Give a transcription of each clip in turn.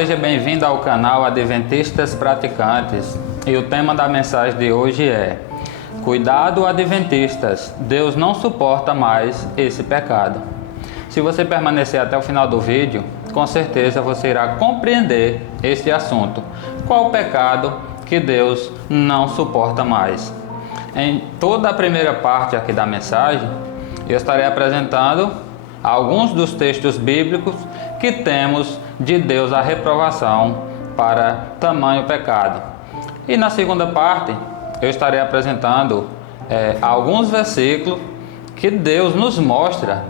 seja bem-vindo ao canal Adventistas Praticantes. E o tema da mensagem de hoje é: Cuidado, Adventistas, Deus não suporta mais esse pecado. Se você permanecer até o final do vídeo, com certeza você irá compreender este assunto. Qual o pecado que Deus não suporta mais? Em toda a primeira parte aqui da mensagem, eu estarei apresentando alguns dos textos bíblicos que temos de Deus a reprovação para tamanho pecado. E na segunda parte, eu estarei apresentando alguns versículos que Deus nos mostra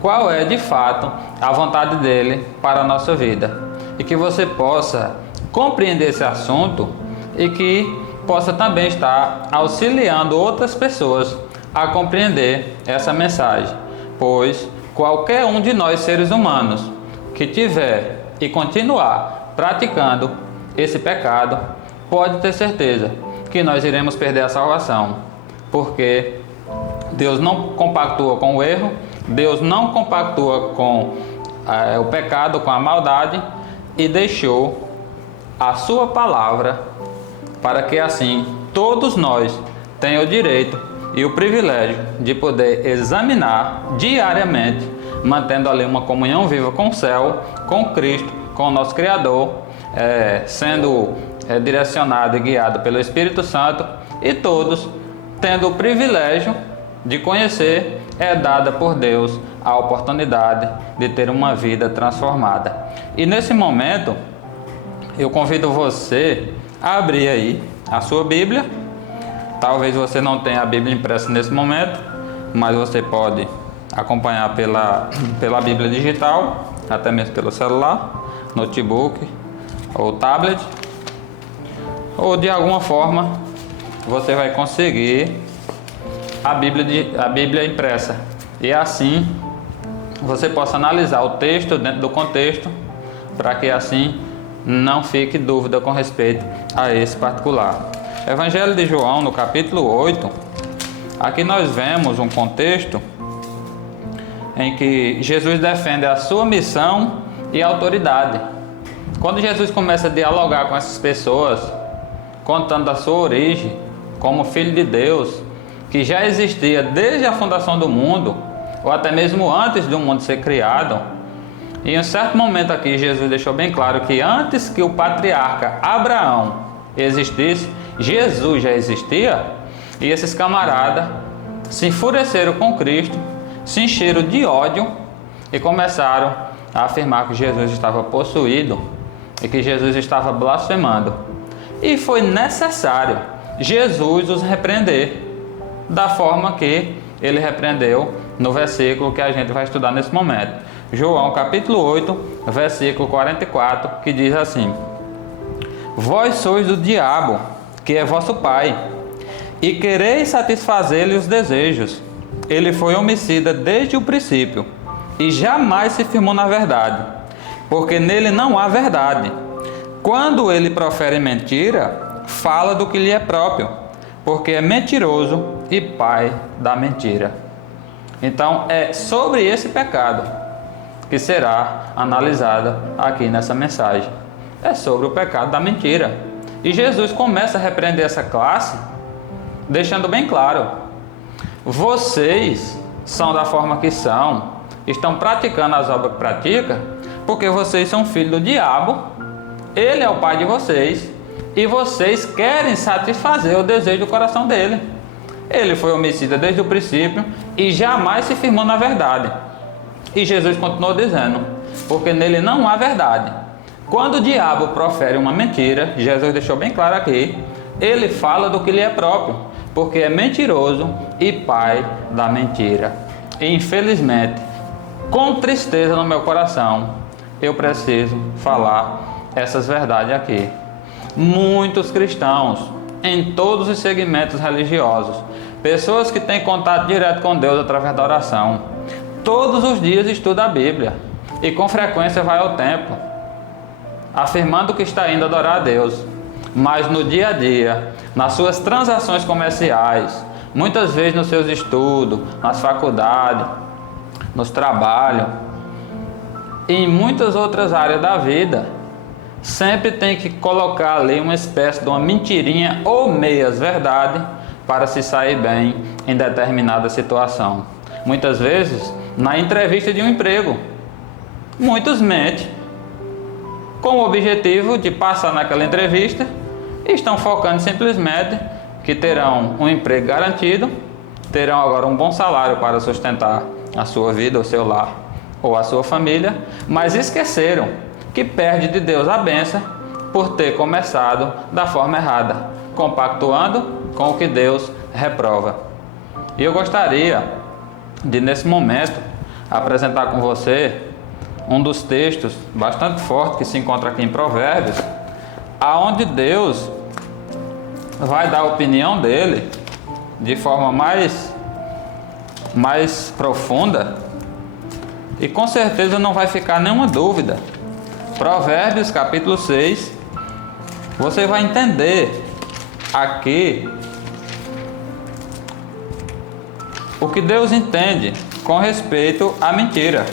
qual é de fato a vontade dele para a nossa vida. E que você possa compreender esse assunto e que possa também estar auxiliando outras pessoas a compreender essa mensagem. Pois qualquer um de nós seres humanos que tiver e continuar praticando esse pecado, pode ter certeza que nós iremos perder a salvação, porque Deus não compactua com o erro, Deus não compactua com o pecado, com a maldade, e deixou a sua palavra para que assim todos nós tenham o direito e o privilégio de poder examinar diariamente, mantendo ali uma comunhão viva com o céu, com Cristo, com o nosso Criador, sendo direcionado e guiado pelo Espírito Santo, e todos tendo o privilégio de conhecer, dada por Deus a oportunidade de ter uma vida transformada. E nesse momento, eu convido você a abrir aí a sua Bíblia. Talvez você não tenha a Bíblia impressa nesse momento, mas você pode acompanhar pela Bíblia digital, até mesmo pelo celular, notebook ou tablet, ou de alguma forma você vai conseguir a Bíblia impressa, e assim você possa analisar o texto dentro do contexto, para que assim não fique dúvida com respeito a esse particular. Evangelho de João, no capítulo 8, aqui nós vemos um contexto em que Jesus defende a sua missão e autoridade. Quando Jesus começa a dialogar com essas pessoas, contando da sua origem como Filho de Deus, que já existia desde a fundação do mundo, ou até mesmo antes do mundo ser criado, e em um certo momento aqui Jesus deixou bem claro que antes que o patriarca Abraão existisse, Jesus já existia. E esses camaradas se enfureceram com Cristo, se encheram de ódio e começaram a afirmar que Jesus estava possuído e que Jesus estava blasfemando. E foi necessário Jesus os repreender da forma que ele repreendeu no versículo que a gente vai estudar nesse momento. João capítulo 8, versículo 44, que diz assim: Vós sois do diabo, que é vosso pai, e quereis satisfazer-lhe os desejos. Ele foi homicida desde o princípio, e jamais se firmou na verdade, porque nele não há verdade. Quando ele profere mentira, fala do que lhe é próprio, porque é mentiroso e pai da mentira. Então é sobre esse pecado que será analisada aqui nessa mensagem. É sobre o pecado da mentira. E Jesus começa a repreender essa classe, deixando bem claro: vocês são da forma que são, estão praticando as obras que praticam, porque vocês são filhos do diabo, ele é o pai de vocês, e vocês querem satisfazer o desejo do coração dele. Ele foi homicida desde o princípio e jamais se firmou na verdade. E Jesus continuou dizendo: porque nele não há verdade. Quando o diabo profere uma mentira, Jesus deixou bem claro aqui, ele fala do que lhe é próprio, porque é mentiroso e pai da mentira. E infelizmente, com tristeza no meu coração, eu preciso falar essas verdades aqui. Muitos cristãos, em todos os segmentos religiosos, pessoas que têm contato direto com Deus através da oração, todos os dias estuda a Bíblia e com frequência vai ao templo, afirmando que está indo adorar a Deus, mas no dia a dia, nas suas transações comerciais, muitas vezes nos seus estudos, nas faculdades, nos trabalhos e em muitas outras áreas da vida, sempre tem que colocar ali uma espécie de uma mentirinha ou meias verdade para se sair bem em determinada situação. Muitas vezes, na entrevista de um emprego, muitos mentem com o objetivo de passar naquela entrevista e estão focando simplesmente que terão um emprego garantido, terão agora um bom salário para sustentar a sua vida, o seu lar ou a sua família, mas esqueceram que perde de Deus a bênção por ter começado da forma errada, compactuando com o que Deus reprova. E eu gostaria de, nesse momento, apresentar com você um dos textos bastante forte que se encontra aqui em Provérbios, aonde Deus vai dar a opinião dele de forma mais profunda e com certeza não vai ficar nenhuma dúvida. Provérbios capítulo 6, você vai entender aqui o que Deus entende com respeito à mentira.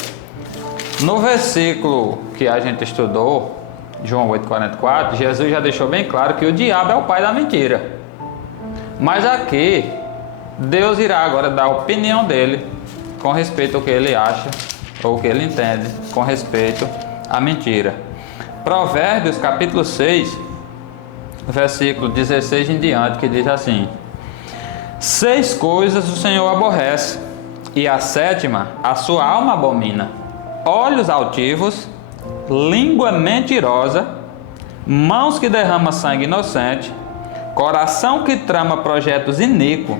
No versículo que a gente estudou, João 8,44, Jesus já deixou bem claro que o diabo é o pai da mentira. Mas aqui, Deus irá agora dar a opinião dele com respeito ao que ele acha ou o que ele entende com respeito à mentira. Provérbios capítulo 6, versículo 16 em diante, que diz assim: 6 coisas o Senhor aborrece, e a 7ª a sua alma abomina: olhos altivos, língua mentirosa, mãos que derramam sangue inocente, coração que trama projetos iníquos,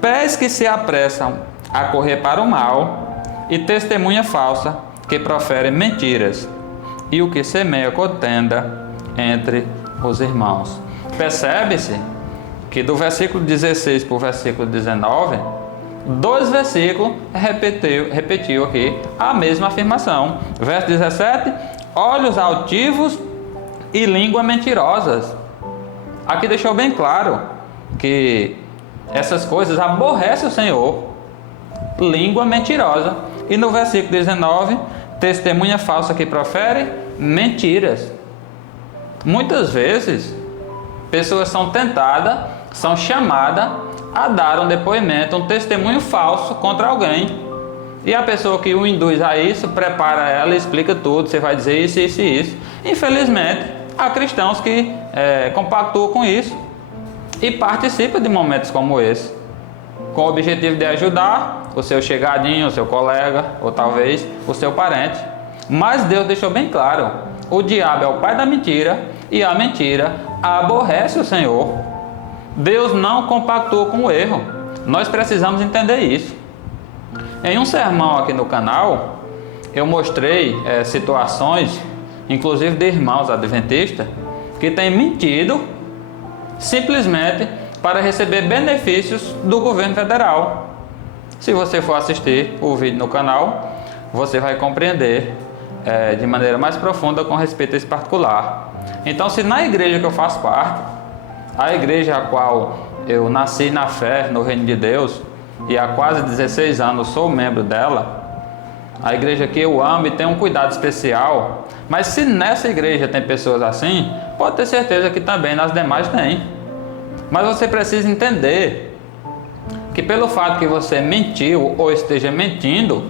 pés que se apressam a correr para o mal, e testemunha falsa que profere mentiras, e o que semeia contenda entre os irmãos. Percebe-se que do versículo 16 para o versículo 19, 2 versículos repetiu aqui a mesma afirmação. Verso 17: olhos altivos e língua mentirosas. Aqui deixou bem claro que essas coisas aborrece o Senhor. Língua mentirosa. E no versículo 19, testemunha falsa que profere mentiras. Muitas vezes, pessoas são tentadas, são chamadas a dar um depoimento, um testemunho falso contra alguém. E a pessoa que o induz a isso, prepara ela e explica tudo. Você vai dizer isso, isso e isso. Infelizmente, há cristãos que compactuam com isso e participam de momentos como esse, com o objetivo de ajudar o seu chegadinho, o seu colega, ou talvez o seu parente. Mas Deus deixou bem claro: o diabo é o pai da mentira e a mentira aborrece o Senhor. Deus não compactua com o erro. Nós precisamos entender isso. Em um sermão aqui no canal, eu mostrei situações, inclusive de irmãos adventistas, que têm mentido simplesmente para receber benefícios do governo federal. Se você for assistir o vídeo no canal, você vai compreender de maneira mais profunda com respeito a esse particular. Então, se na igreja que eu faço parte, a igreja a qual eu nasci na fé no reino de Deus e há quase 16 anos sou membro dela, a igreja que eu amo e tenho um cuidado especial, mas se nessa igreja tem pessoas assim, pode ter certeza que também nas demais tem. Mas você precisa entender que pelo fato que você mentiu ou esteja mentindo,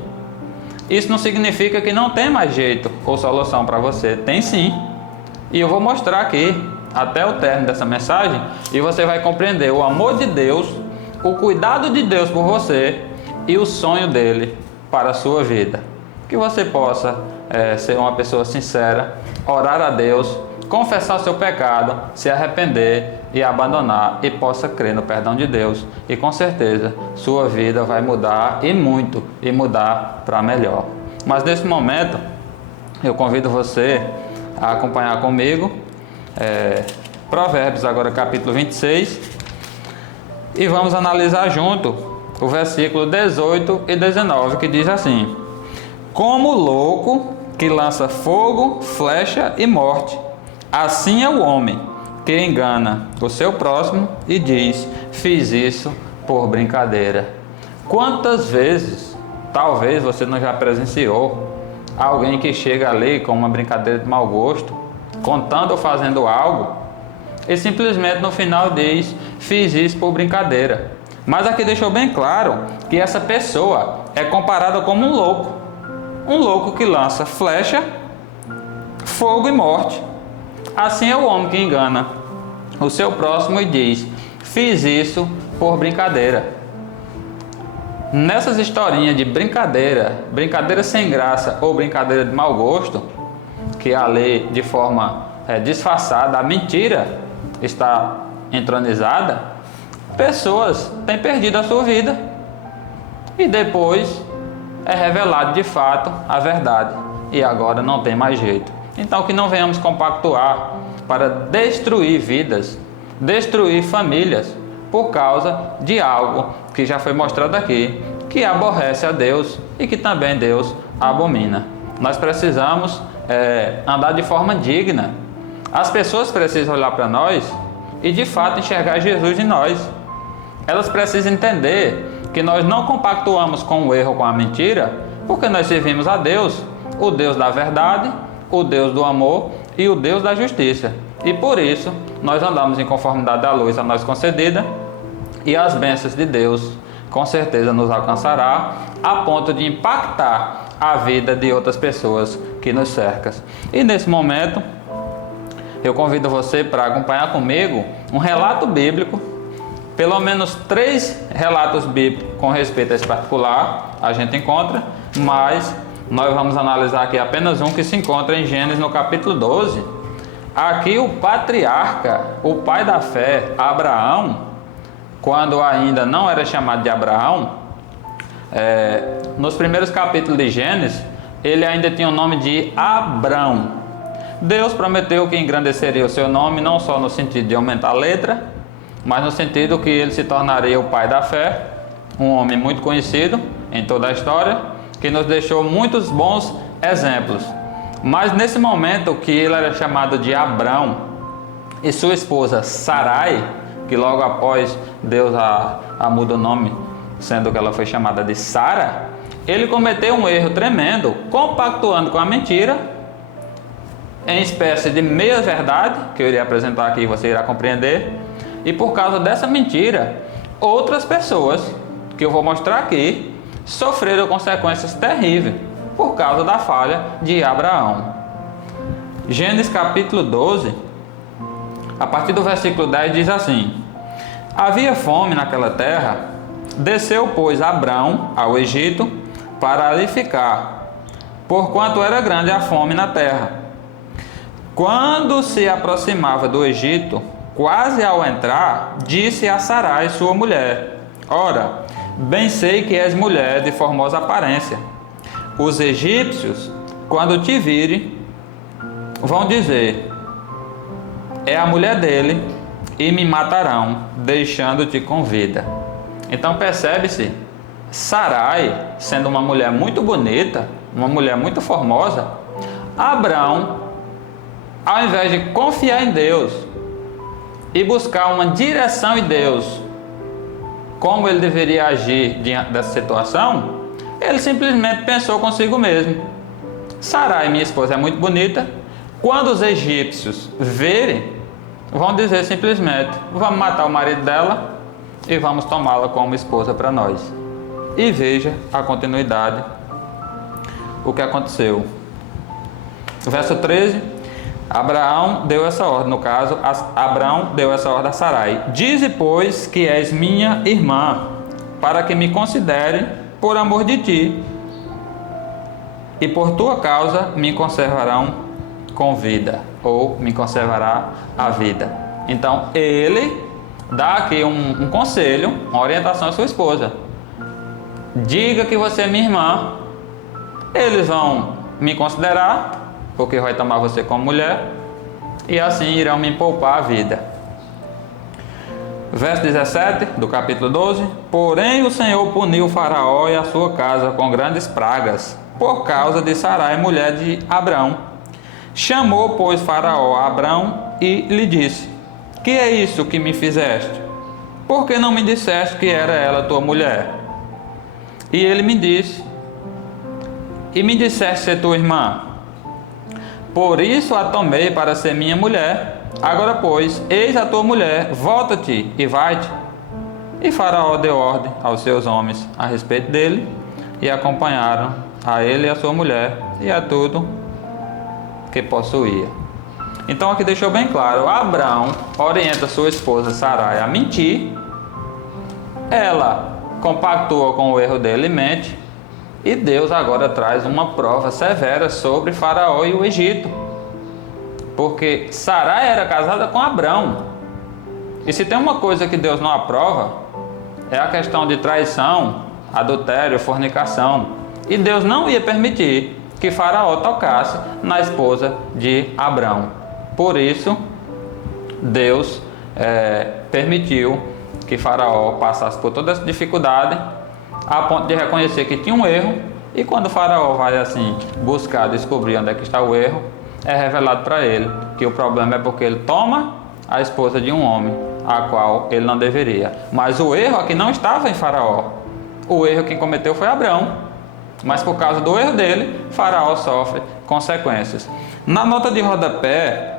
isso não significa que não tem mais jeito ou solução para você. Tem sim. E eu vou mostrar aqui até o término dessa mensagem e você vai compreender o amor de Deus, o cuidado de Deus por você e o sonho dele para a sua vida. Que você possa ser uma pessoa sincera, orar a Deus, confessar o seu pecado, se arrepender e abandonar, e possa crer no perdão de Deus, e com certeza sua vida vai mudar e muito, e mudar para melhor. Mas nesse momento eu convido você a acompanhar comigo Provérbios agora capítulo 26, e vamos analisar junto o versículo 18 e 19, que diz assim: como louco que lança fogo, flecha e morte, assim é o homem que engana o seu próximo e diz: fiz isso por brincadeira. Quantas vezes, talvez você não já presenciou alguém que chega ali com uma brincadeira de mau gosto contando ou fazendo algo, e simplesmente no final diz: fiz isso por brincadeira. Mas aqui deixou bem claro que essa pessoa é comparada como um louco que lança flecha, fogo e morte. Assim é o homem que engana o seu próximo e diz: fiz isso por brincadeira. Nessas historinhas de brincadeira sem graça ou brincadeira de mau gosto, que a lei de forma disfarçada, a mentira está entronizada, pessoas têm perdido a sua vida e depois é revelado de fato a verdade e agora não tem mais jeito. Então que não venhamos compactuar para destruir vidas, destruir famílias por causa de algo que já foi mostrado aqui, que aborrece a Deus e que também Deus abomina. Nós precisamos andar de forma digna. As pessoas precisam olhar para nós e de fato enxergar Jesus em nós. Elas precisam entender que nós não compactuamos com o erro, com a mentira, porque nós servimos a Deus, o Deus da verdade, o Deus do amor e o Deus da justiça. E por isso nós andamos em conformidade à luz a nós concedida, e as bênçãos de Deus com certeza nos alcançará a ponto de impactar a vida de outras pessoas que nos cercam. E nesse momento eu convido você para acompanhar comigo um relato bíblico, pelo menos 3 relatos bíblicos com respeito a esse particular a gente encontra, mas nós vamos analisar aqui apenas um que se encontra em Gênesis no capítulo 12. Aqui o patriarca, o pai da fé, Abraão, quando ainda não era chamado de Abraão, nos primeiros capítulos de Gênesis, ele ainda tinha o nome de Abrão. Deus prometeu que engrandeceria o seu nome, não só no sentido de aumentar a letra, mas no sentido que ele se tornaria o pai da fé, um homem muito conhecido em toda a história, que nos deixou muitos bons exemplos. Mas nesse momento que ele era chamado de Abrão e sua esposa Sarai, que logo após Deus a muda o nome, sendo que ela foi chamada de Sara, ele cometeu um erro tremendo, compactuando com a mentira, em espécie de meia-verdade, que eu irei apresentar aqui e você irá compreender, e por causa dessa mentira, outras pessoas, que eu vou mostrar aqui, sofreram consequências terríveis, por causa da falha de Abraão. Gênesis capítulo 12, a partir do versículo 10 diz assim: havia fome naquela terra, desceu, pois, Abrão ao Egito para ali ficar, porquanto era grande a fome na terra. Quando se aproximava do Egito, quase ao entrar, disse a Sarai, sua mulher: ora, bem sei que és mulher de formosa aparência. Os egípcios, quando te virem, vão dizer: é a mulher dele, e me matarão, deixando-te com vida. Então percebe-se, Sarai, sendo uma mulher muito bonita, uma mulher muito formosa, Abrão, ao invés de confiar em Deus e buscar uma direção em Deus, como ele deveria agir diante dessa situação, ele simplesmente pensou consigo mesmo: Sarai, minha esposa, é muito bonita. Quando os egípcios verem, vão dizer simplesmente: vamos matar o marido dela e vamos tomá-la como esposa para nós. E veja a continuidade, o que aconteceu. Verso 13: Abraão deu essa ordem, no caso, Abraão deu essa ordem a Sarai: dize, pois, que és minha irmã, para que me considere por amor de ti, e por tua causa me conservarão com vida, ou me conservará a vida. Então ele dá aqui um conselho, uma orientação à sua esposa: diga que você é minha irmã, eles vão me considerar, porque vai tomar você como mulher, e assim irão me poupar a vida. Verso 17 do capítulo 12: porém o Senhor puniu o faraó e a sua casa com grandes pragas, por causa de Sarai, mulher de Abrão. Chamou, pois, faraó a Abrão e lhe disse: que é isso que me fizeste? Por que não me disseste que era ela tua mulher? E ele me disse: e me disseste ser tua irmã? Por isso a tomei para ser minha mulher. Agora, pois, eis a tua mulher, volta-te e vai-te. E Faraó deu ordem aos seus homens a respeito dele, e acompanharam a ele e a sua mulher, e a tudo que possuía. Então aqui deixou bem claro, Abrão orienta sua esposa Sarai a mentir, ela compactua com o erro dele e mente, e Deus agora traz uma prova severa sobre Faraó e o Egito, porque Sarai era casada com Abrão, e se tem uma coisa que Deus não aprova, é a questão de traição, adultério, fornicação, e Deus não ia permitir que Faraó tocasse na esposa de Abrão. Por isso, Deus permitiu que Faraó passasse por toda essa dificuldade, a ponto de reconhecer que tinha um erro, e quando Faraó vai assim buscar descobrir onde é que está o erro, é revelado para ele que o problema é porque ele toma a esposa de um homem, a qual ele não deveria. Mas o erro aqui não estava em Faraó, o erro que cometeu foi Abrão, mas por causa do erro dele, Faraó sofre consequências. Na nota de rodapé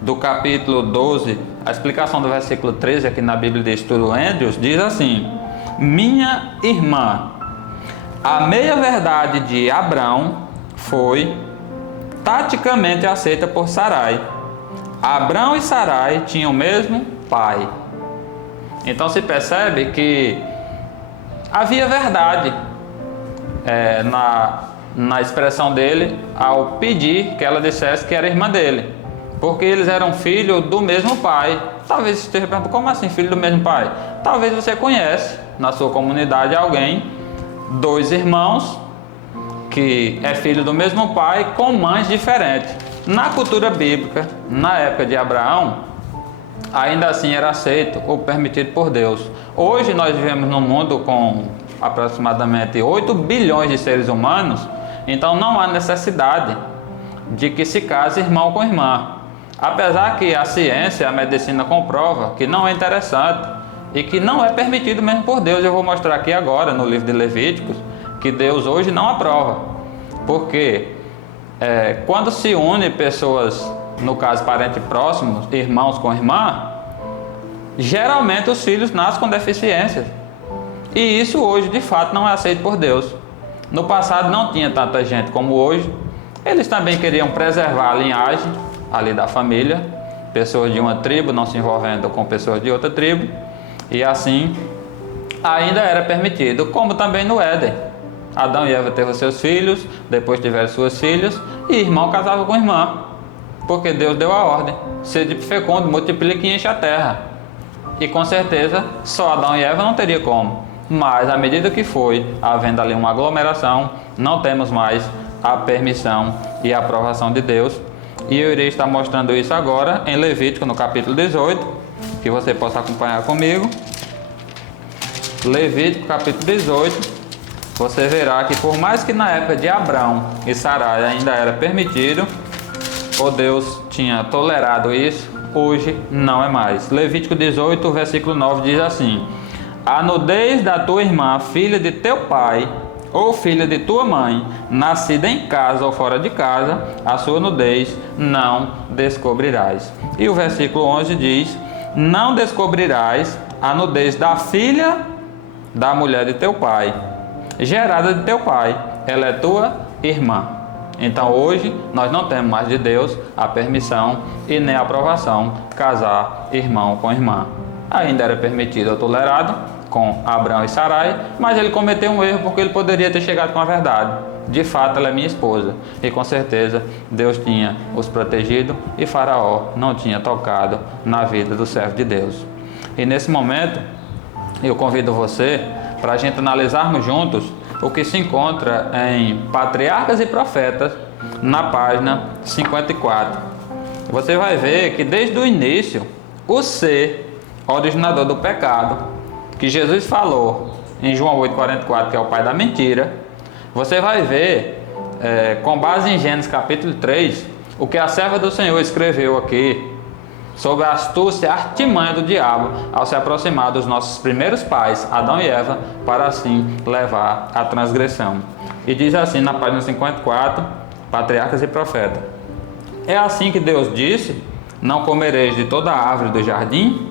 do capítulo 12, a explicação do versículo 13 aqui na Bíblia de Estudo Andrews diz assim: minha irmã, a meia-verdade de Abrão foi taticamente aceita por Sarai. Abrão e Sarai tinham o mesmo pai. Então se percebe que havia verdade na expressão dele ao pedir que ela dissesse que era irmã dele, porque eles eram filhos do mesmo pai. Talvez você esteja perguntando, como assim filho do mesmo pai? Talvez você conhece na sua comunidade alguém, dois irmãos, que é filho do mesmo pai com mães diferentes. Na cultura bíblica, na época de Abraão, ainda assim era aceito ou permitido por Deus. Hoje nós vivemos num mundo com aproximadamente 8 bilhões de seres humanos, então não há necessidade de que se case irmão com irmã. Apesar que a ciência, a medicina comprova que não é interessante e que não é permitido mesmo por Deus. Eu vou mostrar aqui agora no livro de Levíticos que Deus hoje não aprova, porque quando se une pessoas, no caso parentes próximos, irmãos com irmã, geralmente os filhos nascem com deficiências, e isso hoje de fato não é aceito por Deus. No passado não tinha tanta gente como hoje, eles também queriam preservar a linhagem ali da família, pessoas de uma tribo não se envolvendo com pessoas de outra tribo, e assim ainda era permitido, como também no Éden. Adão e Eva teve seus filhos, depois tiveram suas filhas, e irmão casava com irmã, porque Deus deu a ordem: sede fecundo, multiplique e enche a terra. E com certeza só Adão e Eva não teria como, mas à medida que foi havendo ali uma aglomeração, não temos mais a permissão e a aprovação de Deus. E eu irei estar mostrando isso agora em Levítico, no capítulo 18, que você possa acompanhar comigo. Levítico capítulo 18. Você verá que por mais que na época de Abrão e Sarai ainda era permitido, ou Deus tinha tolerado isso, hoje não é mais. Levítico 18, versículo 9 diz assim: a nudez da tua irmã, filha de teu pai, ou filha de tua mãe, nascida em casa ou fora de casa, a sua nudez não descobrirás. E o versículo 11 diz: não descobrirás a nudez da filha da mulher de teu pai, gerada de teu pai, ela é tua irmã. Então hoje nós não temos mais de Deus a permissão e nem a aprovação casar irmão com irmã. Ainda era permitido ou tolerado com Abrão e Sarai, mas ele cometeu um erro porque ele poderia ter chegado com a verdade: de fato ela é minha esposa, e com certeza Deus tinha os protegido e Faraó não tinha tocado na vida do servo de Deus. E nesse momento eu convido você para a gente analisarmos juntos o que se encontra em Patriarcas e Profetas, na página 54. Você vai ver que desde o início, o ser originador do pecado, que Jesus falou em João 8,44, que é o pai da mentira, você vai ver, com base em Gênesis capítulo 3, o que a serva do Senhor escreveu aqui, sobre a astúcia e a artimanha do diabo ao se aproximar dos nossos primeiros pais, Adão e Eva, para assim levar à transgressão. E diz assim na página 54, Patriarcas e Profetas: É assim que Deus disse: não comereis de toda a árvore do jardim?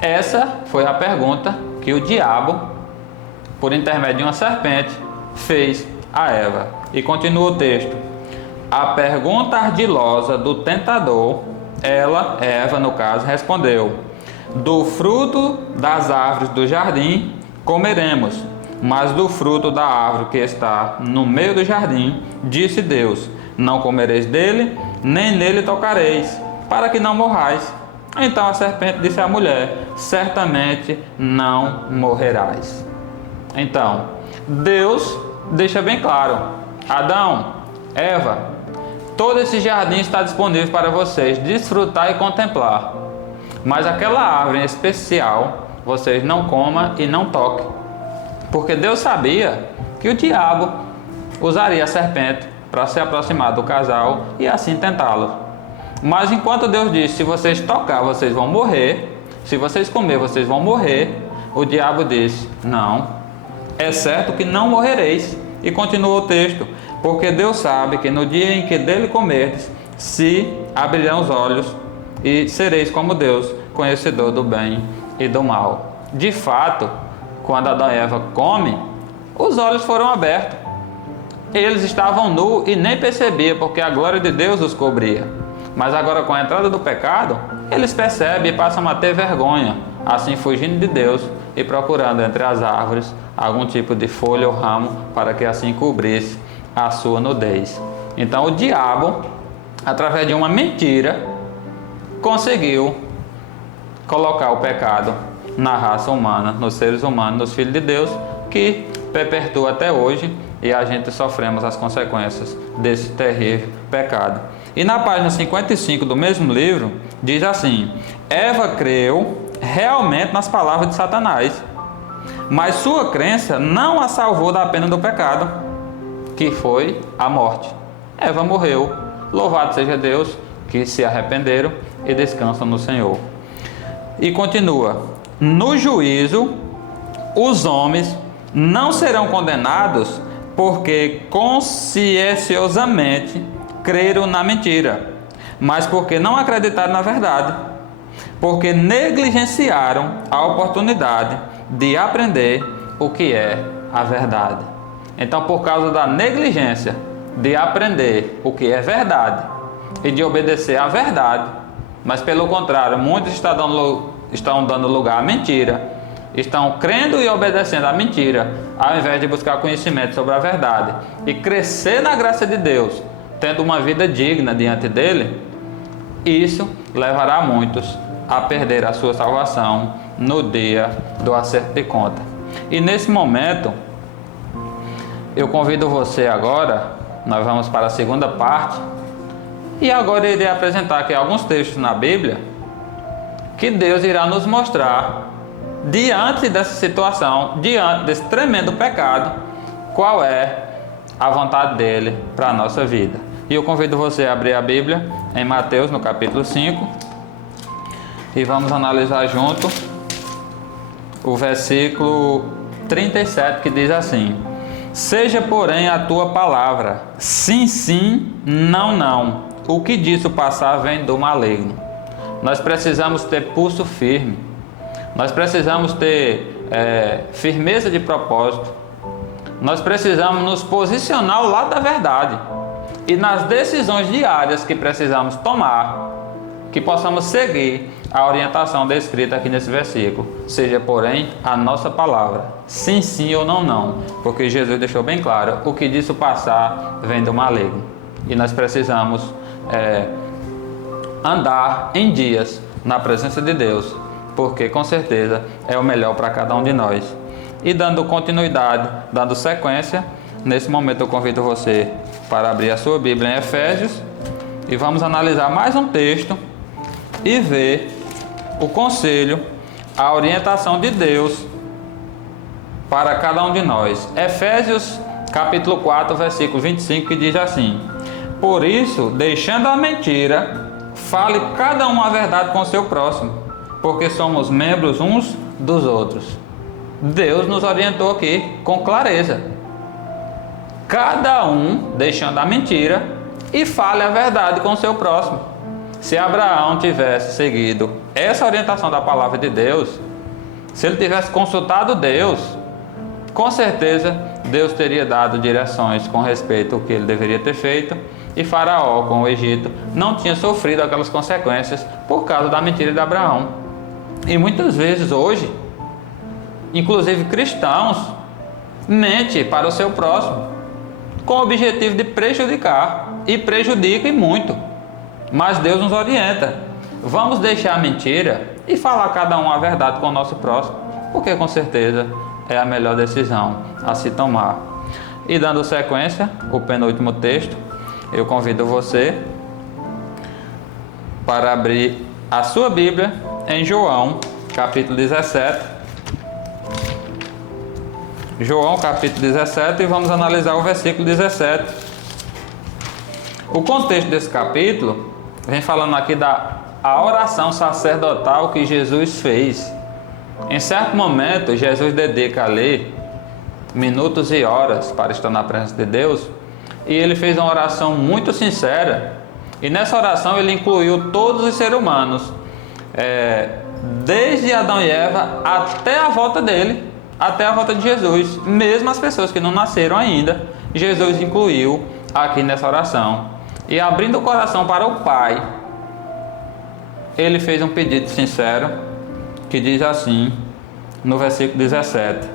Essa foi a pergunta que o diabo, por intermédio de uma serpente, fez a Eva. E continua o texto: a pergunta ardilosa do tentador, Eva no caso, respondeu: do fruto das árvores do jardim comeremos, mas do fruto da árvore que está no meio do jardim, disse Deus: não comereis dele, nem nele tocareis, para que não morrais. Então a serpente disse à mulher: certamente não morrerás. Então, Deus deixa bem claro: Adão, Eva, todo esse jardim está disponível para vocês desfrutar e contemplar. Mas aquela árvore em especial, vocês não comam e não toquem. Porque Deus sabia que o diabo usaria a serpente para se aproximar do casal e assim tentá-lo. Mas enquanto Deus disse: se vocês tocar, vocês vão morrer, se vocês comer, vocês vão morrer, o diabo disse: não, é certo que não morrereis. E continua o texto: porque Deus sabe que no dia em que dele comerdes, se abrirão os olhos e sereis como Deus, conhecedor do bem e do mal. De fato, quando Adão e Eva comem, os olhos foram abertos. Eles estavam nus e nem percebiam, porque a glória de Deus os cobria. Mas agora, com a entrada do pecado, eles percebem e passam a ter vergonha, assim fugindo de Deus e procurando entre as árvores algum tipo de folha ou ramo para que assim cobrisse a sua nudez. Então o diabo, através de uma mentira, conseguiu colocar o pecado na raça humana, nos seres humanos, nos filhos de Deus, que perpetua até hoje, e a gente sofremos as consequências desse terrível pecado. E na página 55 do mesmo livro, diz assim: Eva creu realmente nas palavras de Satanás, mas sua crença não a salvou da pena do pecado, que foi a morte. Eva morreu. Louvado seja Deus, que se arrependeram e descansam no Senhor. E continua: no juízo, os homens não serão condenados porque conscienciosamente creram na mentira, mas porque não acreditaram na verdade, porque negligenciaram a oportunidade de aprender o que é a verdade. Então, por causa da negligência de aprender o que é verdade e de obedecer à verdade, mas pelo contrário, muitos estão dando lugar à mentira, estão crendo e obedecendo à mentira, ao invés de buscar conhecimento sobre a verdade e crescer na graça de Deus, tendo uma vida digna diante dele. Isso levará muitos a perder a sua salvação no dia do acerto de conta. E nesse momento, eu convido você agora, nós vamos para a segunda parte, e agora eu irei apresentar aqui alguns textos na Bíblia que Deus irá nos mostrar, diante dessa situação, diante desse tremendo pecado, qual é a vontade dele para a nossa vida. E eu convido você a abrir a Bíblia em Mateus, no capítulo 5, e vamos analisar junto o versículo 37, que diz assim: seja, porém, a tua palavra sim, sim, não, não. O que disso passar vem do maligno. Nós precisamos ter pulso firme. Nós precisamos ter firmeza de propósito. Nós precisamos nos posicionar ao lado da verdade. E nas decisões diárias que precisamos tomar, que possamos seguir a orientação descrita aqui nesse versículo. Seja, porém, a nossa palavra sim, sim ou não, não. Porque Jesus deixou bem claro: o que disso passar vem do maligno. E nós precisamos andar em dias na presença de Deus, porque com certeza é o melhor para cada um de nós. E dando continuidade, dando sequência, nesse momento eu convido você para abrir a sua Bíblia em Efésios e vamos analisar mais um texto e ver o conselho, a orientação de Deus para cada um de nós. Efésios capítulo 4, versículo 25, que diz assim: por isso, deixando a mentira, fale cada um a verdade com o seu próximo, porque somos membros uns dos outros. Deus nos orientou aqui com clareza. Cada um, deixando a mentira, e fale a verdade com o seu próximo. Se Abraão tivesse seguido essa orientação da palavra de Deus, se ele tivesse consultado Deus, com certeza Deus teria dado direções com respeito ao que ele deveria ter feito, e Faraó, com o Egito, não tinha sofrido aquelas consequências por causa da mentira de Abraão. E muitas vezes hoje, inclusive cristãos, mente para o seu próximo, com o objetivo de prejudicar, e prejudica e muito. Mas Deus nos orienta: vamos deixar a mentira e falar cada um a verdade com o nosso próximo, porque com certeza é a melhor decisão a se tomar. E dando sequência, o penúltimo texto, eu convido você para abrir a sua Bíblia em João, capítulo 17. João, capítulo 17, e vamos analisar o versículo 17. O contexto desse capítulo vem falando aqui da oração sacerdotal que Jesus fez. Em certo momento, Jesus dedica ali minutos e horas para estar na presença de Deus, e ele fez uma oração muito sincera, e nessa oração ele incluiu todos os seres humanos, desde Adão e Eva até a volta dele, até a volta de Jesus. Mesmo as pessoas que não nasceram ainda, Jesus incluiu aqui nessa oração. E abrindo o coração para o Pai, ele fez um pedido sincero, que diz assim, no versículo 17: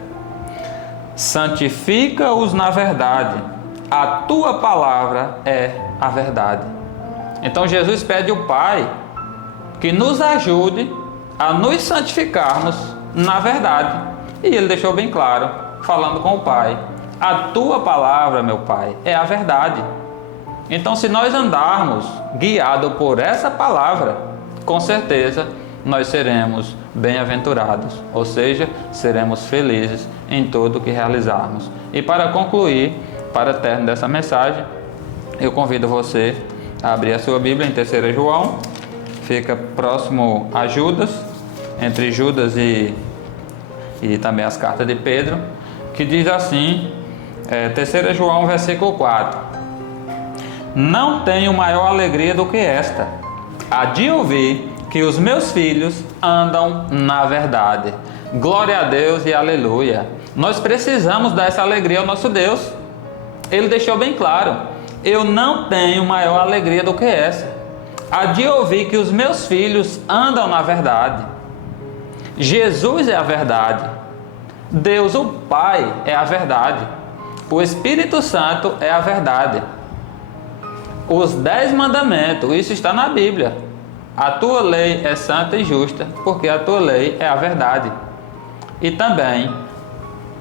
santifica-os na verdade, a tua palavra é a verdade. Então Jesus pede ao Pai que nos ajude a nos santificarmos na verdade. E ele deixou bem claro, falando com o Pai: a tua palavra, meu Pai, é a verdade. Então, se nós andarmos guiados por essa palavra, com certeza nós seremos bem-aventurados, ou seja, seremos felizes em tudo o que realizarmos. E para concluir, para o término dessa mensagem, eu convido você a abrir a sua Bíblia em 3 João, fica próximo a Judas, entre Judas e também as cartas de Pedro, que diz assim, 3 João, versículo 4: não tenho maior alegria do que esta, a de ouvir que os meus filhos andam na verdade. Glória a Deus e aleluia. Nós precisamos dar essa alegria ao nosso Deus. Ele deixou bem claro: eu não tenho maior alegria do que essa, a de ouvir que os meus filhos andam na verdade. Jesus é a verdade, Deus o Pai é a verdade, o Espírito Santo é a verdade. Os 10 mandamentos, isso está na Bíblia. A tua lei é santa e justa, porque a tua lei é a verdade. E também,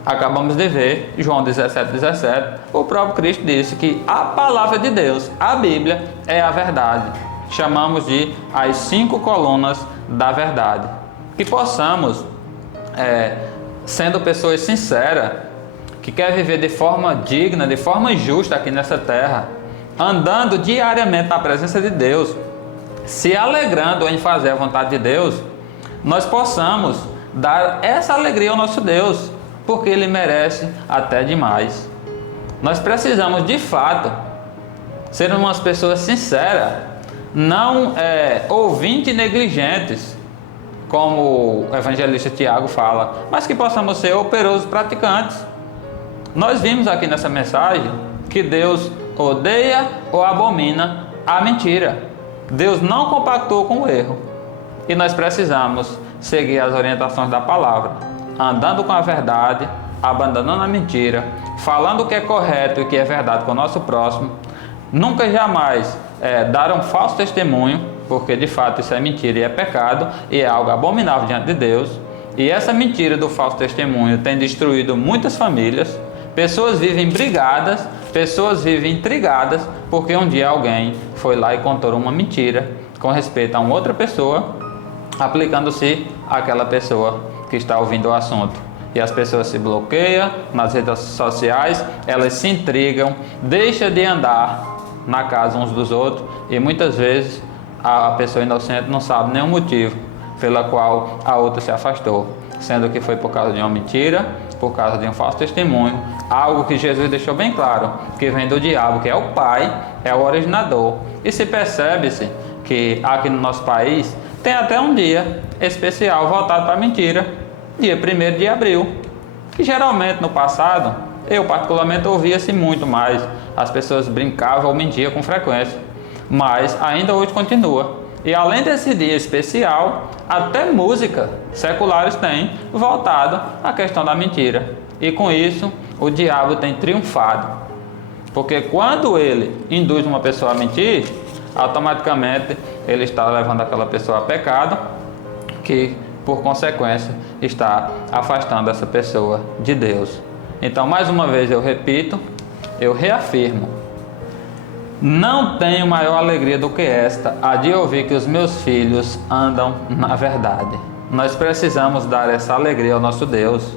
acabamos de ver, João 17:17, o próprio Cristo disse que a palavra de Deus, a Bíblia, é a verdade. Chamamos de as 5 colunas da verdade. Que possamos, sendo pessoas sinceras, que quer viver de forma digna, de forma justa aqui nessa terra, andando diariamente na presença de Deus, se alegrando em fazer a vontade de Deus, nós possamos dar essa alegria ao nosso Deus, porque Ele merece até demais. Nós precisamos de fato ser umas pessoas sinceras, não ouvintes negligentes, como o evangelista Tiago fala, mas que possamos ser operosos praticantes. Nós vimos aqui nessa mensagem que Deus odeia ou abomina a mentira. Deus não compactou com o erro. E nós precisamos seguir as orientações da palavra, andando com a verdade, abandonando a mentira, falando o que é correto e o que é verdade com o nosso próximo. Nunca jamais dar um falso testemunho, porque de fato isso é mentira e é pecado, e é algo abominável diante de Deus. E essa mentira do falso testemunho tem destruído muitas famílias. Pessoas vivem brigadas, pessoas vivem intrigadas, porque um dia alguém foi lá e contou uma mentira com respeito a uma outra pessoa, aplicando-se àquela pessoa que está ouvindo o assunto. E as pessoas se bloqueiam nas redes sociais, elas se intrigam, deixam de andar na casa uns dos outros, e muitas vezes a pessoa inocente não sabe nenhum motivo pela qual a outra se afastou, sendo que foi por causa de uma mentira, por causa de um falso testemunho, algo que Jesus deixou bem claro, que vem do diabo, que é o pai, é o originador. E se percebe-se que aqui no nosso país tem até um dia especial voltado para a mentira, dia 1º de abril, que geralmente no passado, eu particularmente ouvia-se muito mais, as pessoas brincavam ou mentiam com frequência, mas ainda hoje continua. E além desse dia especial, até música seculares têm voltado à questão da mentira. E com isso, o diabo tem triunfado. Porque quando ele induz uma pessoa a mentir, automaticamente ele está levando aquela pessoa a pecado, que por consequência está afastando essa pessoa de Deus. Então, mais uma vez eu repito, eu reafirmo: não tenho maior alegria do que esta, a de ouvir que os meus filhos andam na verdade. Nós precisamos dar essa alegria ao nosso Deus.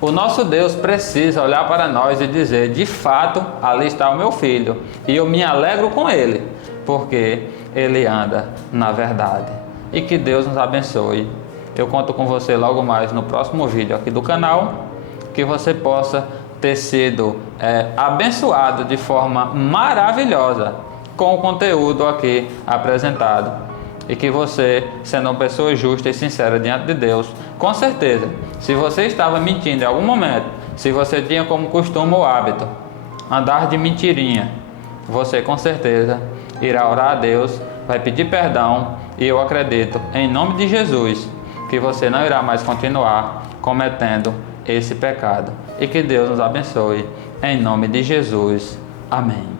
O nosso Deus precisa olhar para nós e dizer: de fato, ali está o meu filho, e eu me alegro com ele, porque ele anda na verdade. E que Deus nos abençoe. Eu conto com você logo mais no próximo vídeo aqui do canal, que você possa ter sido abençoado de forma maravilhosa com o conteúdo aqui apresentado, e que você, sendo uma pessoa justa e sincera diante de Deus, com certeza, se você estava mentindo em algum momento, se você tinha como costume ou hábito andar de mentirinha, você com certeza irá orar a Deus, vai pedir perdão, e eu acredito em nome de Jesus que você não irá mais continuar cometendo esse pecado. E que Deus nos abençoe, em nome de Jesus. Amém.